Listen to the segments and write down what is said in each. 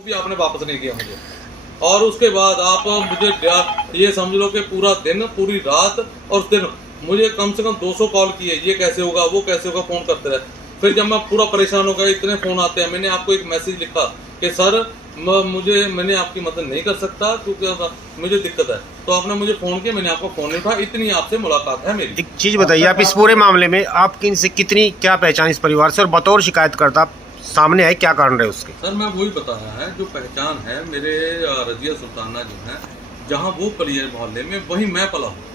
भी आपने वापस नहीं किया मुझे। और उसके बाद आप मुझे ये समझ लो कि पूरा दिन पूरी रात और उस दिन मुझे कम से कम 200 कॉल किए, ये कैसे होगा वो कैसे होगा, फ़ोन करते रहे। फिर जब मैं पूरा परेशान हो गया, इतने फ़ोन आते हैं, मैंने आपको एक मैसेज लिखा कि सर मैंने आपकी मदद नहीं कर सकता क्योंकि मुझे दिक्कत है। तो आपने मुझे फ़ोन किया, मैंने आपको फ़ोन नहीं उठाया, इतनी आपसे मुलाकात है मेरी। एक चीज़ बताइए, आप इस पूरे मामले में आपकी इनसे कितनी क्या पहचान इस परिवार से, और बतौर शिकायतकर्ता आप सामने आए, क्या कारण रहे उसके? सर मैं वही बताया है, जो पहचान है मेरे रज़िया सुल्ताना जो है, जहाँ वो पली है मोहल्ले में, वहीं मैं पला हूँ।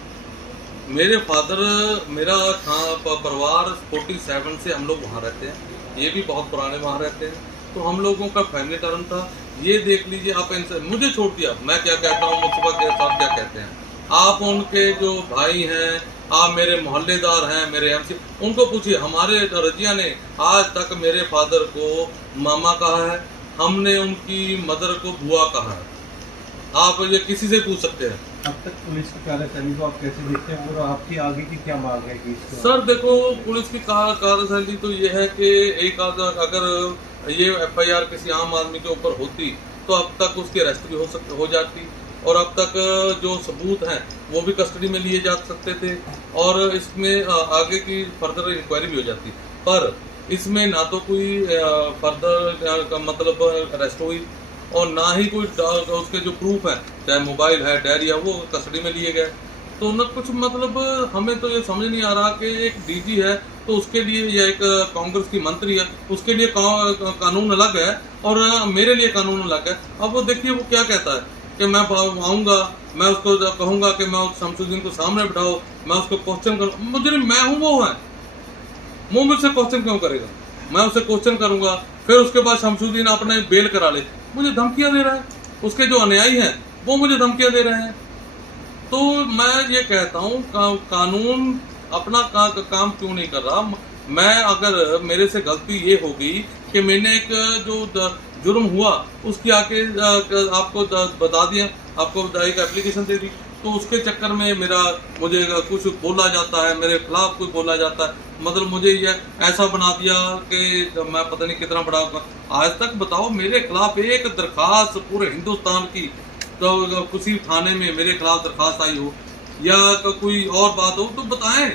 मेरे फादर, मेरा परिवार 47 से हम लोग वहाँ रहते हैं, ये भी बहुत पुराने वहाँ रहते हैं, तो हम लोगों का फैमिली टर्म था। ये देख लीजिए आप, इनसे मुझे छोड़ दिया, मैं क्या कहता हूँ, मुझसे साहब क्या कहते हैं, आप उनके जो भाई हैं, आप मेरे मोहल्लेदार हैं, मेरे एमसी, उनको पूछिए। हमारे रजिया ने आज तक मेरे फादर को मामा कहा है, हमने उनकी मदर को बुआ कहा है, आप ये किसी से पूछ सकते हैं। अब तक पुलिस की कार्यशैली को आप कैसे देखते हैं और आपकी आगे की क्या मांग है कि सर देखो, पुलिस की कार्यशैली तो ये है कि एक अगर ये FIR किसी आम आदमी के ऊपर होती तो अब तक उसकी अरेस्ट भी हो जाती, और अब तक जो सबूत हैं वो भी कस्टडी में लिए जा सकते थे, और इसमें आगे की फर्दर इंक्वायरी भी हो जाती। पर इसमें ना तो कोई फर्दर मतलब अरेस्ट हुई, और ना ही कोई उसके जो प्रूफ है, चाहे मोबाइल है, डायरी है, वो कस्टडी में लिए गए। तो न कुछ मतलब हमें तो ये समझ नहीं आ रहा कि एक DG है तो उसके लिए, या एक कांग्रेस की मंत्री है उसके लिए कानून अलग है और मेरे लिए कानून अलग है। अब वो देखिए वो क्या कहता है कि मैं आऊँगा, मैं उसको कहूँगा कि मैं उस शमसुद्दीन को सामने बिठाओ, मैं उसको क्वेश्चन करूँ। मुझे मैं हूँ वो है, वो मुझसे क्वेश्चन क्यों करेगा? मैं उससे क्वेश्चन करूंगा, फिर उसके बाद शमसुद्दीन अपने बेल करा ले, मुझे धमकियां दे रहा है। उसके जो अनुयायी हैं वो मुझे धमकियां दे रहे हैं। तो मैं ये कहता हूँ कानून अपना काम क्यों नहीं कर रहा? मैं, अगर मेरे से गलती ये होगी कि मैंने एक जो जुर्म हुआ उसकी आके आपको बता दिया, आपको एक एप्लीकेशन दे दी, तो उसके चक्कर में मुझे कुछ बोला जाता है, मेरे खिलाफ कुछ बोला जाता है, मतलब मुझे ये ऐसा बना दिया कि मैं पता नहीं कितना बड़ा। आज तक बताओ मेरे खिलाफ एक दरखास्त पूरे हिंदुस्तान की, तो किसी थाने में मेरे खिलाफ दरखास्त आई हो या कोई और बात हो तो बताएं।